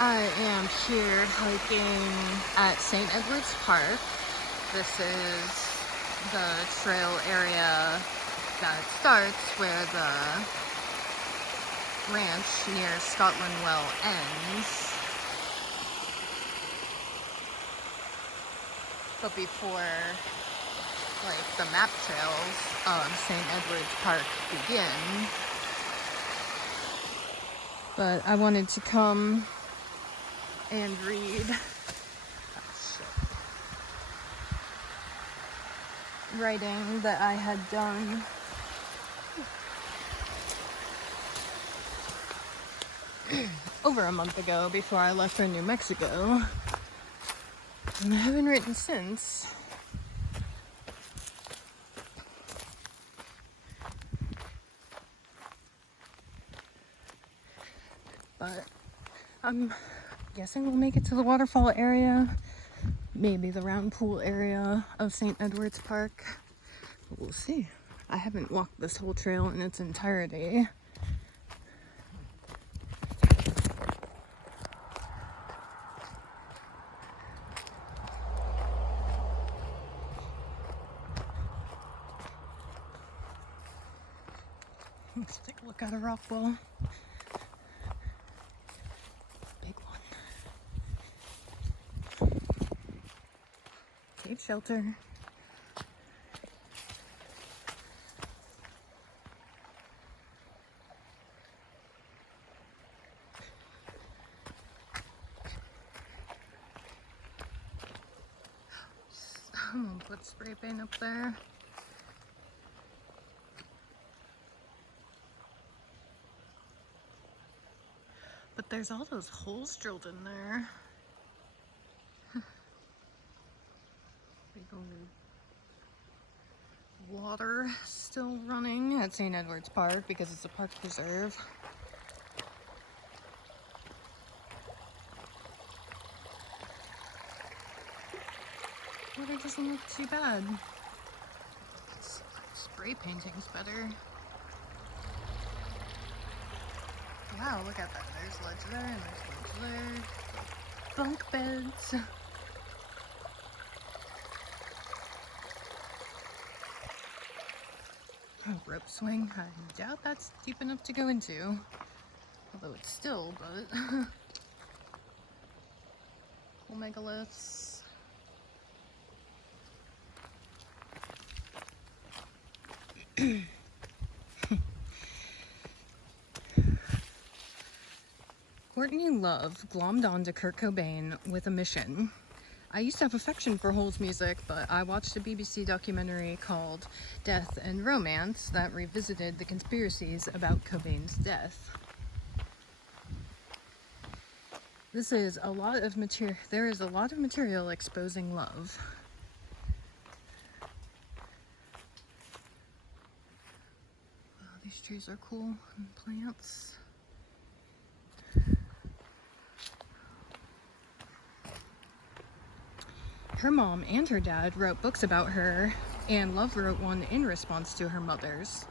I am here hiking at St. Edward's Park. This is the trail area that starts where the ranch near Scotland Well ends. But before the map trails of St. Edward's Park begin. But I wanted to come and read writing that I had done over a month ago before I left for New Mexico. And I haven't written since. But I'm guessing we'll make it to the waterfall area, maybe the round pool area of St. Edward's Park. But we'll see. I haven't walked this whole trail in its entirety. Let's take a look at a rock wall. Big one. Cave shelter. I'm gonna put spray paint up there. But there's all those holes drilled in there. Big old water still running at St. Edward's Park because it's a park preserve. Water doesn't look too bad. Spray painting's better. Wow, look at that. There's ledge there and there's ledge there. Bunk beds. A rope swing. I doubt that's deep enough to go into. Although it's still, but... Cool megaliths. Courtney Love glommed onto Kurt Cobain with a mission. I used to have affection for Hole's music, but I watched a BBC documentary called Death and Romance that revisited the conspiracies about Cobain's death. There is a lot of material exposing Love. Wow, these trees are cool, and plants. Her mom and her dad wrote books about her, and Love wrote one in response to her mother's.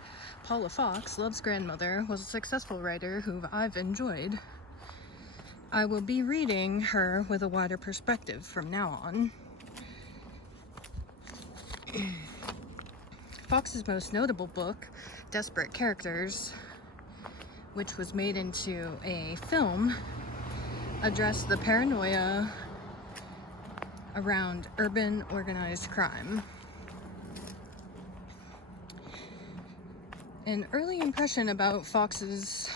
Paula Fox, Love's grandmother, was a successful writer who I've enjoyed. I will be reading her with a wider perspective from now on. Fox's most notable book, Desperate Characters, which was made into a film, addressed the paranoia around urban organized crime. An early impression about Fox's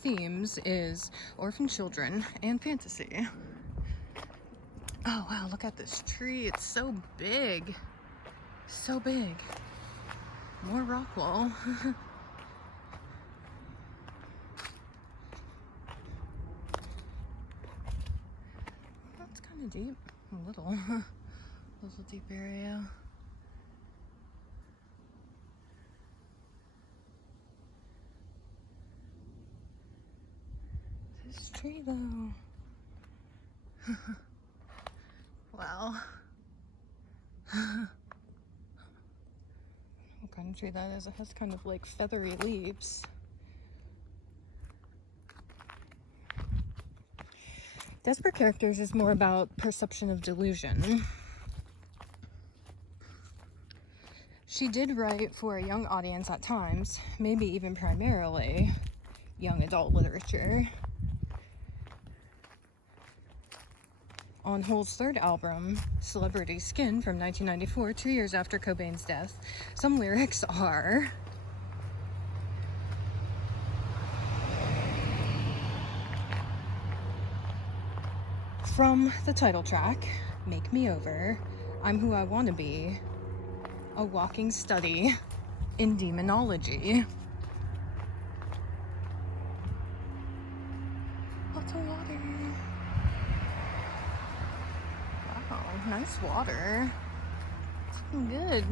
themes is orphan children and fantasy. Oh wow, look at this tree. It's so big. So big. More rock wall. That's kind of deep. A little deep area. This tree though. Wow. What kind of tree that is? It has kind of like feathery leaves. Desperate Characters is more about perception of delusion. She did write for a young audience at times, maybe even primarily young adult literature. On Hole's third album, Celebrity Skin from 1994, 2 years after Cobain's death, some lyrics are... From the title track, Make Me Over, I'm Who I Wanna Be, a walking study in demonology. Lots of water. Wow, nice water. It's looking good.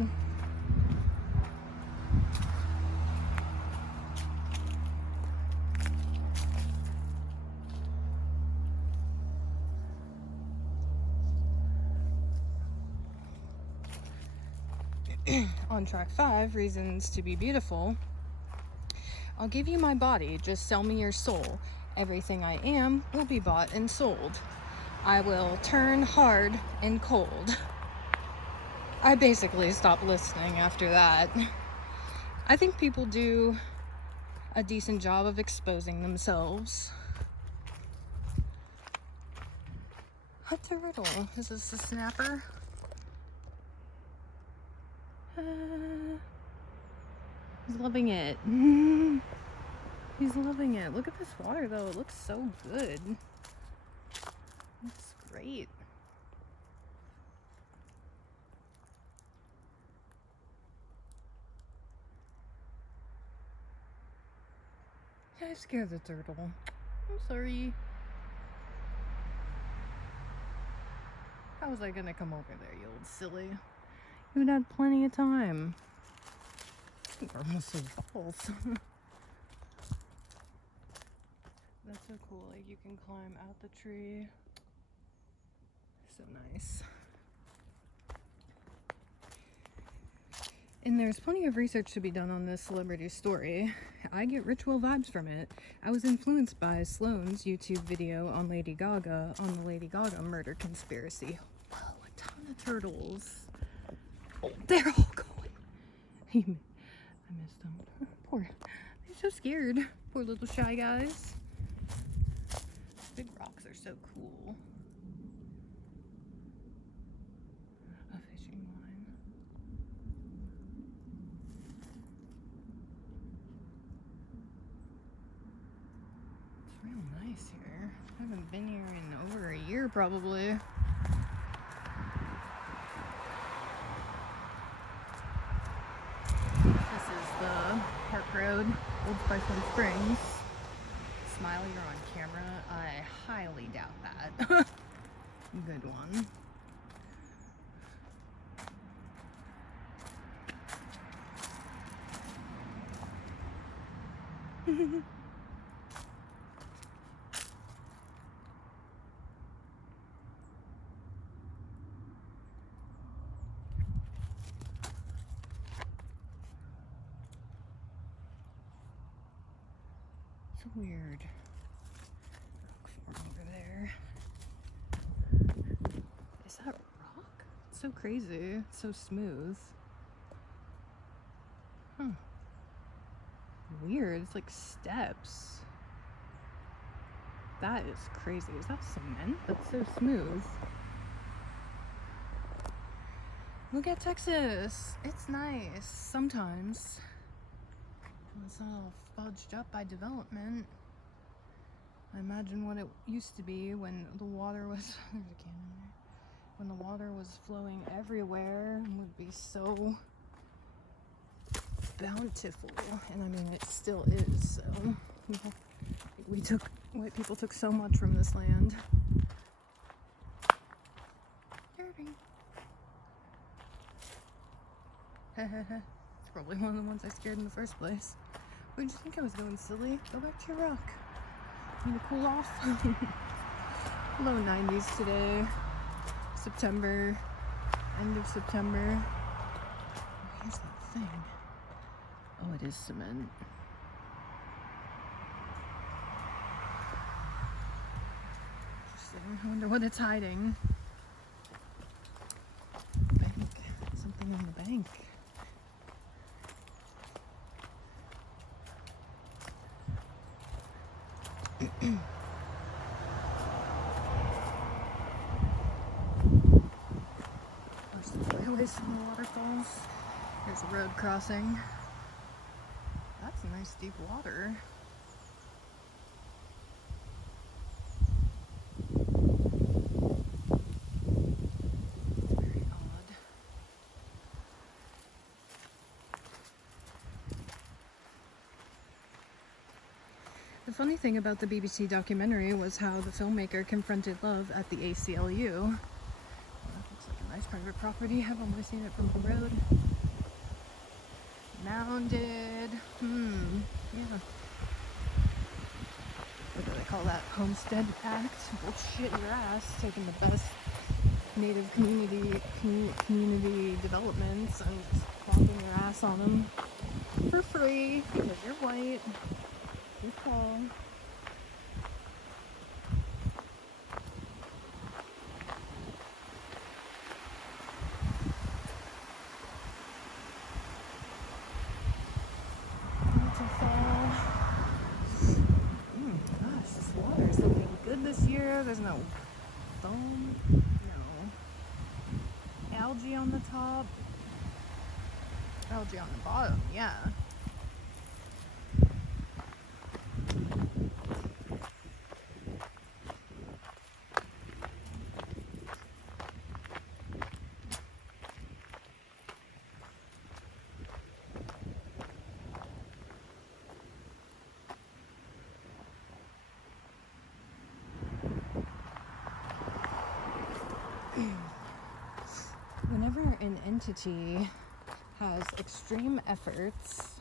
On track 5, Reasons to Be Beautiful, I'll give you my body, just sell me your soul. Everything I am will be bought and sold. I will turn hard and cold. I basically stopped listening after that. I think people do a decent job of exposing themselves. A turtle. Is this a snapper? He's loving it. He's loving it. Look at this water though. It looks so good. It's great. I scared the turtle. I'm sorry. How was I gonna come over there, you old silly? You'd had plenty of time. You're almost so balls. That's so cool. Like you can climb out the tree. So nice. And there's plenty of research to be done on this celebrity story. I get ritual vibes from it. I was influenced by Sloane's YouTube video on Lady Gaga, on the Lady Gaga murder conspiracy. Whoa, a ton of turtles. Oh, they're all going. I missed them. Poor. They're so scared. Poor little shy guys. Big rocks are so cool. A fishing line. It's real nice here. I haven't been here in over a year probably. This is the Park Road, Old Spice One Springs. Smile, you're on camera. I highly doubt that. Good one. It's weird. Rock form over there. Is that rock? It's so crazy. It's so smooth. Huh. Weird. It's like steps. That is crazy. Is that cement? That's so smooth. Look at Texas. It's nice sometimes. It's not all fudged up by development. I imagine what it used to be when the water was there's a cannon there. When the water was flowing everywhere, it would be so bountiful. And I mean it still is, so white people took so much from this land. Derby. It's probably one of the ones I scared in the first place. Where'd you think I was going, silly? Go back to your rock. You need to cool off? Low 90s today. September. End of September. Oh, here's that thing. Oh, it is cement. Interesting. I wonder what it's hiding. Bank. Something in the bank. There's the railways from the waterfalls. There's a road crossing. That's a nice deep water. Very odd. The funny thing about the BBC documentary was how the filmmaker confronted Love at the ACLU. Well, that looks like a nice private property. I've only seen it from the road. Mounded. Yeah. What do they call that? Homestead Act? Bullshit your ass. Taking the best native community developments and just clopping your ass on them for free because you're white. You're tall. Gosh, this water is looking good this year. There's no foam, no algae on the top, algae on the bottom, yeah. Whenever an entity has extreme efforts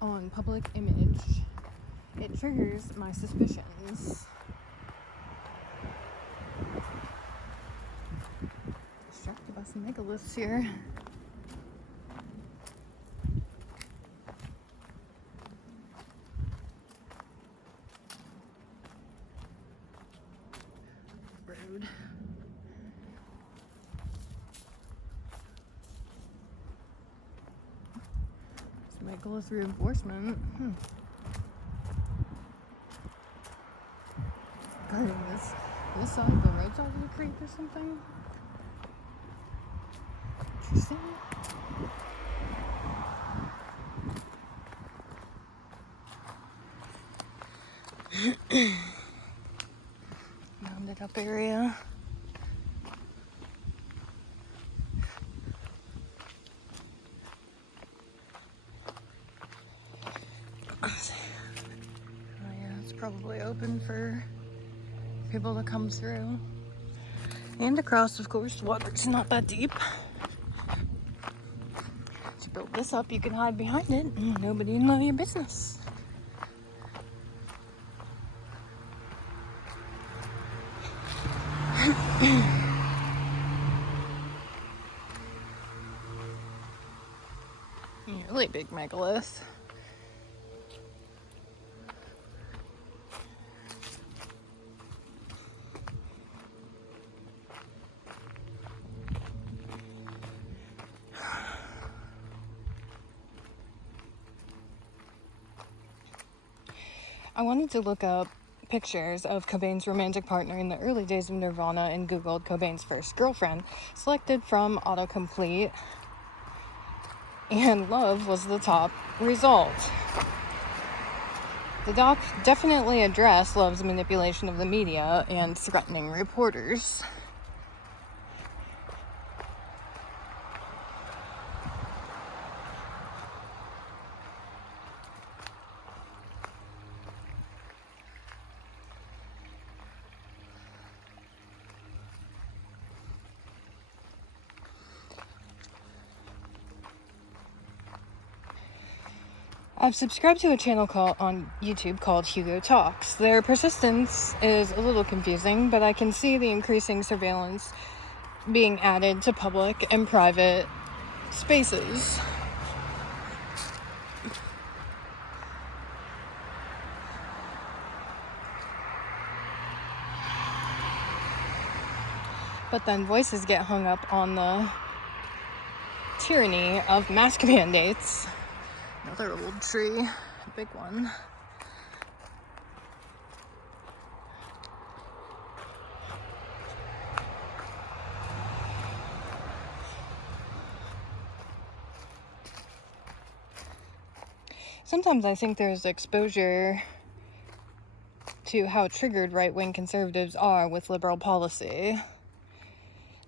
on public image, it triggers my suspicions. Distracted by some megaliths here. Road. Some megalith reinforcement. Guarding this side of the road side of the creek or something. Interesting. Mounded up area. Oh yeah, it's probably open for people to come through. And across, of course, the water's not that deep. To build this up, you can hide behind it and nobody will know your business. Really big megalith. I wanted to look up pictures of Cobain's romantic partner in the early days of Nirvana and Googled Cobain's first girlfriend, selected from autocomplete, and Love was the top result. The doc definitely addressed Love's manipulation of the media and threatening reporters. I've subscribed to a channel on YouTube called Hugo Talks. Their persistence is a little confusing, but I can see the increasing surveillance being added to public and private spaces. But then voices get hung up on the tyranny of mask mandates. Another old tree, a big one. Sometimes I think there's exposure to how triggered right-wing conservatives are with liberal policy.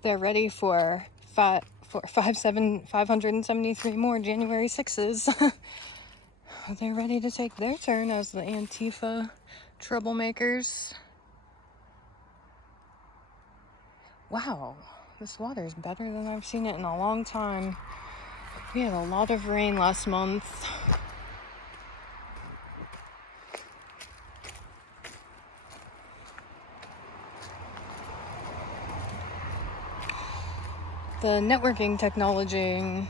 They're ready for 573 more January 6s. They're ready to take their turn as the Antifa troublemakers. Wow, this water is better than I've seen it in a long time. We had a lot of rain last month. The networking technology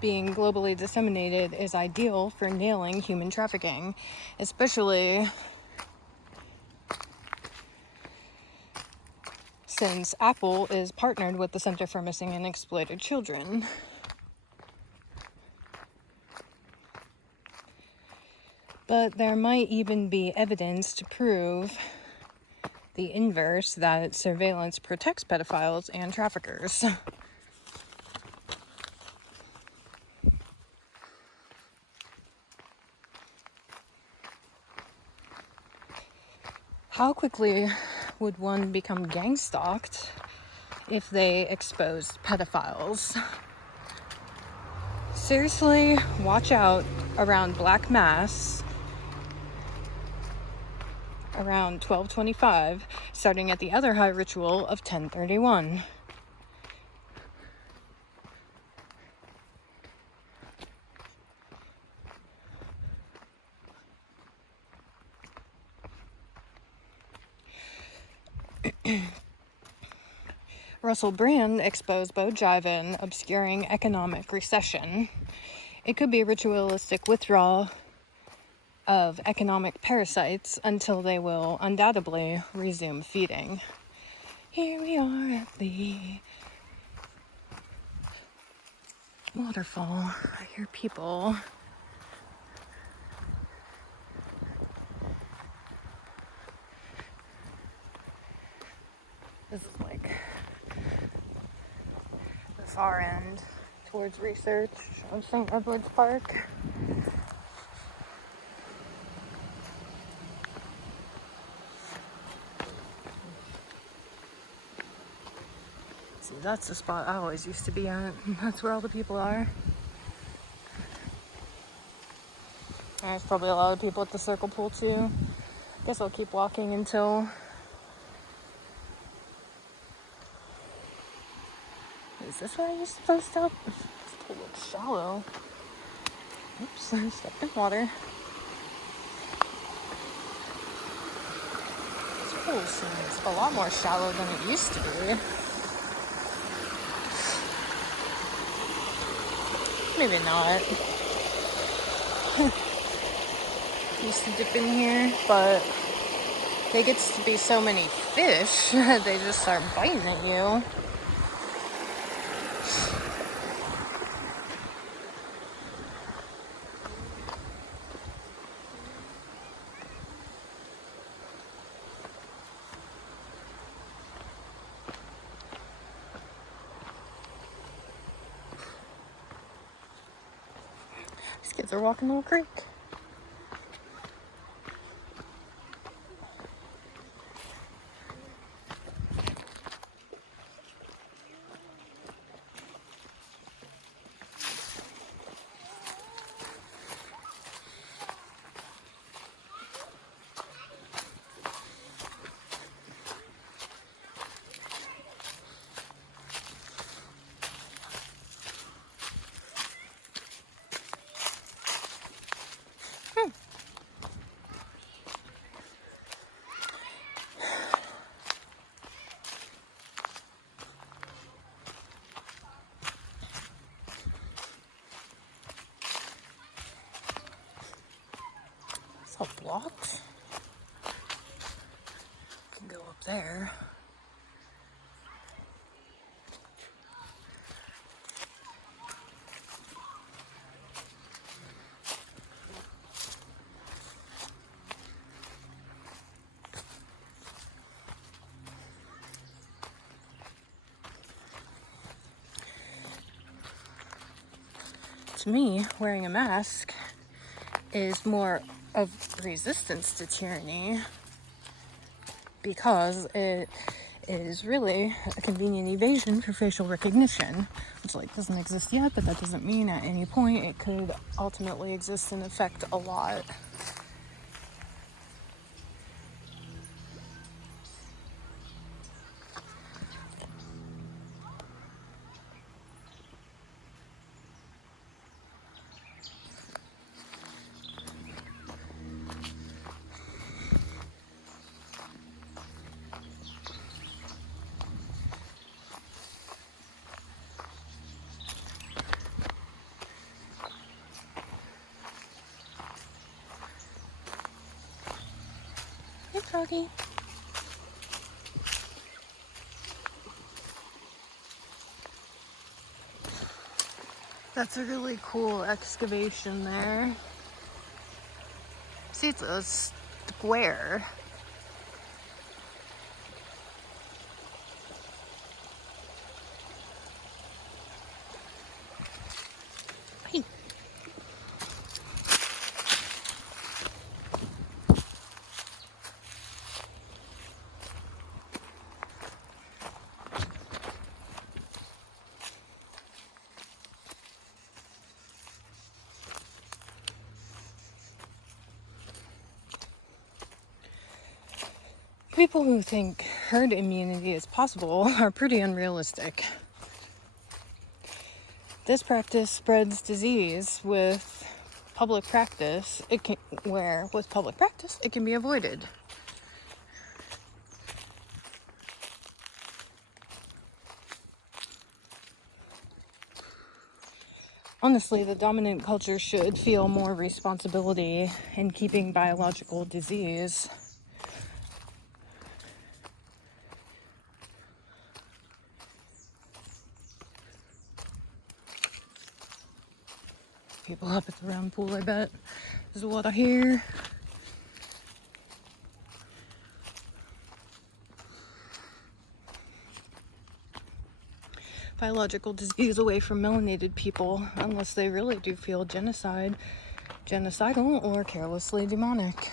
being globally disseminated is ideal for nailing human trafficking, especially since Apple is partnered with the Center for Missing and Exploited Children. But there might even be evidence to prove the inverse, that surveillance protects pedophiles and traffickers. How quickly would one become gang stalked if they exposed pedophiles? Seriously, watch out around Black Mass around 12:25, starting at the other high ritual of 10:31. Russell Brand exposed Bo Jiven obscuring economic recession. It could be a ritualistic withdrawal of economic parasites until they will undoubtedly resume feeding. Here we are at the waterfall. I hear people. This is like the far end towards Research of St. Edward's Park. See, that's the spot I always used to be at. That's where all the people are. There's probably a lot of people at the circle pool too. Guess I'll keep walking until... Is this where I used to post up? This pool looks shallow. Oops, I stepped in water. This pool seems a lot more shallow than it used to be. Maybe not. Used to dip in here, but there gets to be so many fish, they just start biting at you. These kids are walking Little Creek. It's all blocked. Can go up there. to me, wearing a mask is more of resistance to tyranny, because it is really a convenient evasion for facial recognition, which doesn't exist yet, but that doesn't mean at any point it could ultimately exist and affect a lot. Hey, Froggy. That's a really cool excavation there. See, it's a square. Hey. People who think herd immunity is possible are pretty unrealistic. This practice spreads disease with public practice. With public practice, it can be avoided. Honestly, the dominant culture should feel more responsibility in keeping biological disease. People up at the round pool, I bet, is what I hear. Biological disease away from melanated people, unless they really do feel genocidal or carelessly demonic.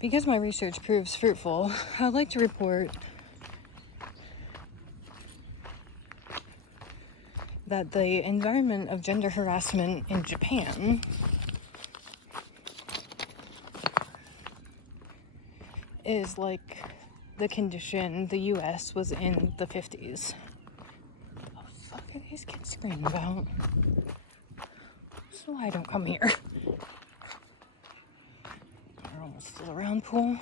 Because my research proves fruitful, I'd like to report that the environment of gender harassment in Japan is like the condition the US was in the 50s. What the fuck are these kids screaming about? So I don't come here. We're almost to the round pool.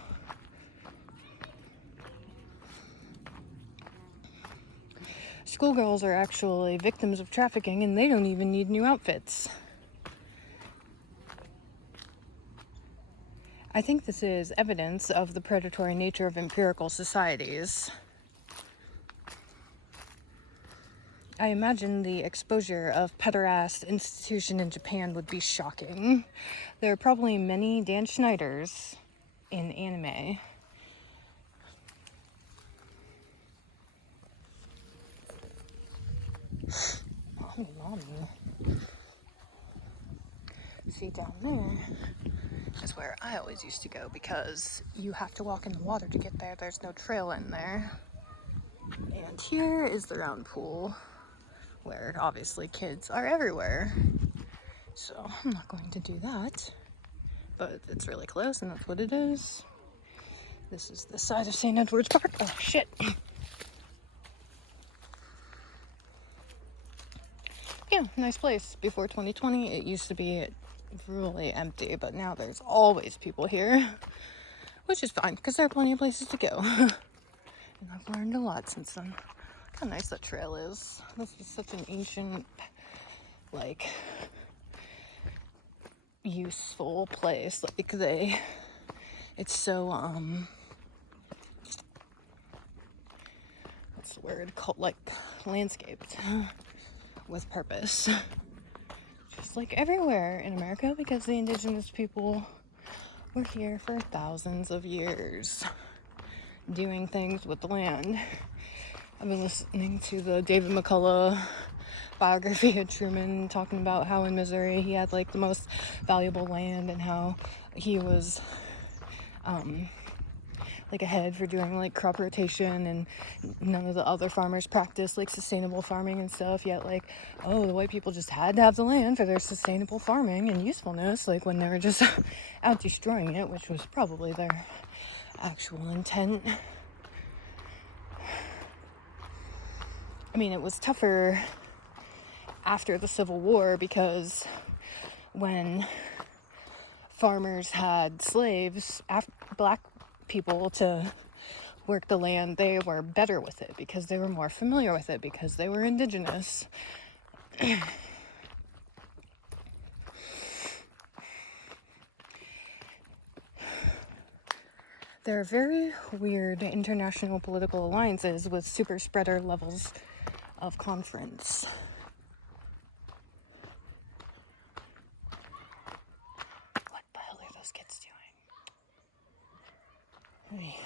Schoolgirls are actually victims of trafficking, and they don't even need new outfits. I think this is evidence of the predatory nature of empirical societies. I imagine the exposure of pederast institution in Japan would be shocking. There are probably many Dan Schneiders in anime. Mommy. See, down there is where I always used to go, because you have to walk in the water to get there. There's no trail in there. And here is the round pool, where obviously kids are everywhere. So I'm not going to do that. But it's really close, and that's what it is. This is the side of St. Edward's Park. Oh, shit. Yeah, nice place. Before 2020, it used to be really empty, but now there's always people here, which is fine, because there are plenty of places to go. And I've learned a lot since then. Look how nice that trail is. This is such an ancient, useful place. It's so, what's the word? Landscaped with purpose. Just just like everywhere in America, because the indigenous people were here for thousands of years doing things with the land. I've been listening to the David McCullough biography of Truman, talking about how in Missouri he had like the most valuable land and how he was like ahead for doing like crop rotation, and none of the other farmers practiced like sustainable farming and stuff, yet like, oh, the white people just had to have the land for their sustainable farming and usefulness, like when they were just out destroying it, which was probably their actual intent. I mean, it was tougher after the Civil War, because when farmers had slaves, black people, to work the land, they were better with it because they were more familiar with it, because they were indigenous. There are very weird international political alliances with super spreader levels of conference. What the hell are those kids doing? Hey.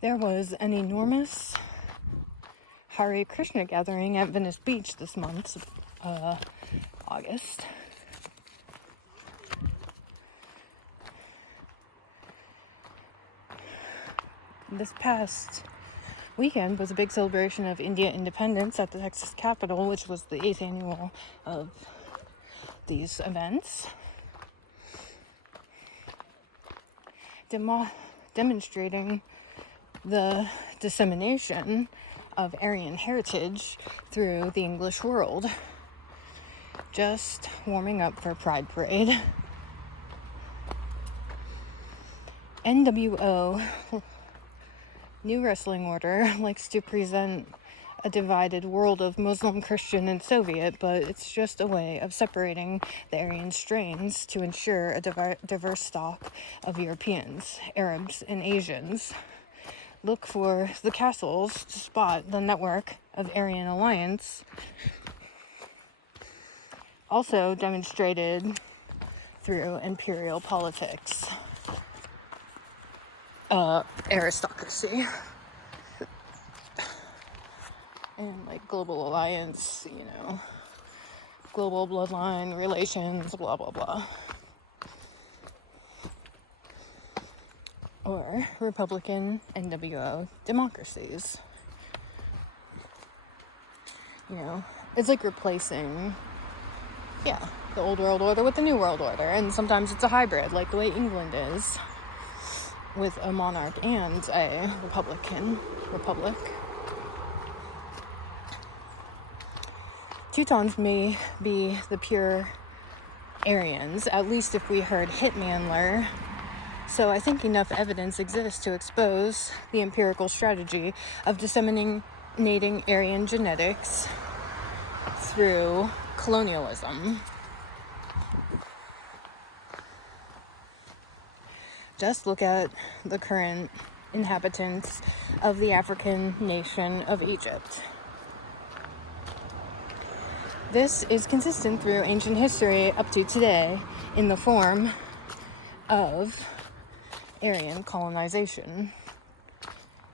There was an enormous Hare Krishna gathering at Venice Beach this month, August. This past weekend was a big celebration of India independence at the Texas Capitol, which was the 8th annual of these events. Demonstrating the dissemination of Aryan heritage through the English world. Just warming up for Pride Parade. NWO, New Wrestling Order, likes to present a divided world of Muslim, Christian, and Soviet, but it's just a way of separating the Aryan strains to ensure a diverse stock of Europeans, Arabs, and Asians. Look for the castles to spot the network of Aryan alliance, also demonstrated through imperial politics, aristocracy, and like global alliance, global bloodline relations, blah blah blah. Or Republican NWO democracies. It's like replacing, the old world order with the new world order. And sometimes it's a hybrid, like the way England is, with a monarch and a republic. Teutons may be the pure Aryans, at least if we heard Hitmanler. So I think enough evidence exists to expose the empirical strategy of disseminating Aryan genetics through colonialism. Just look at the current inhabitants of the African nation of Egypt. This is consistent through ancient history up to today in the form of Aryan colonization,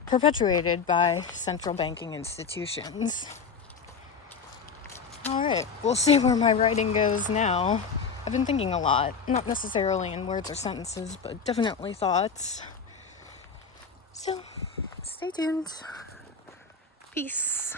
perpetuated by central banking institutions. Alright, we'll see where my writing goes now. I've been thinking a lot, not necessarily in words or sentences, but definitely thoughts. So, stay tuned. Peace.